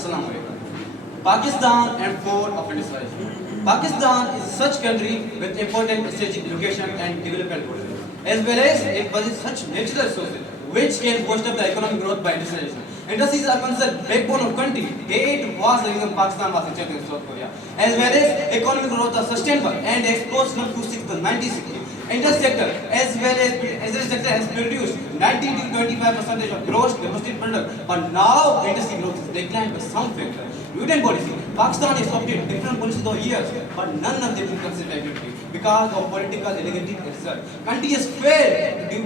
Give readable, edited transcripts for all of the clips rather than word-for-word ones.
Assalamu alaikum. Pakistan and port of industrialization. Pakistan is such country with important strategic location and development potential, as well as it possesses such natural resources which can foster the economic growth by industrialization. Industries are considered backbone of country. It was the reason Pakistan was rejected in South Korea, as well as economic growth are sustainable and exports from 26 to 96. Industry sector as well as industry sector has produced 19 to 25% of gross domestic product, but now industry growth is declined by some factor. Union policy. Pakistan has adopted different policies over years, but none of them is considered effective because of political illegality itself. Country has failed to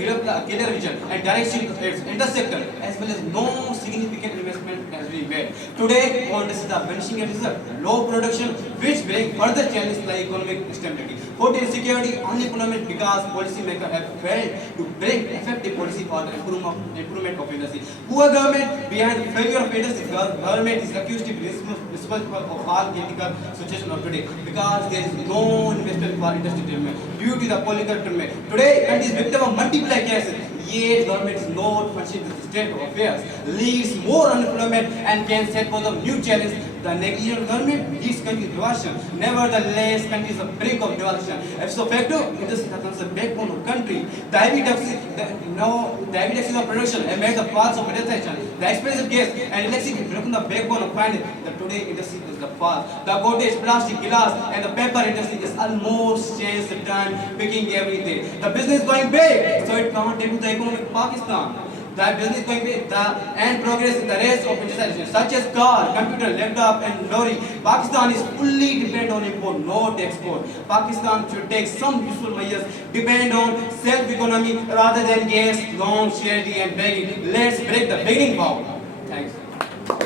develop a clear vision and direction to its industry sector, as well as no significant investment has been made. Today, industries are vanishing as a result. Low production, which bring further challenges like economic instability. Food insecurity, unemployment because policymakers have failed to bring effective policy for the improvement of industry. Poor government behind the failure of industry. Government is accused to be responsible of all critical situation of today because there is no investment for industry development due to the political development. Today, country is victim of multiple cases. Yet government is not functioning to the state of affairs, leads more unemployment and can set forth a new challenge. The negligent government leads country to destruction. Nevertheless, country is a brink of destruction. If so facto, industry becomes the backbone of country. The heavy taxes of production have made the paths of pedestrian. The expensive gas and electricity have broken the backbone of finance. The today industry is the path. The cottage, plastic, glass, and the paper industry is almost changed the turn, picking every day. The business going big, so it can't take to the economy of Pakistan. The business going big, and progress in the rest of industrialization, such as car, computer, laptop, and lorry. Pakistan is fully dependent on import, not export. Pakistan should take some useful measures, depend on self-economy rather than gas, loans, charity, and begging. Let's break the beginning power. Thanks.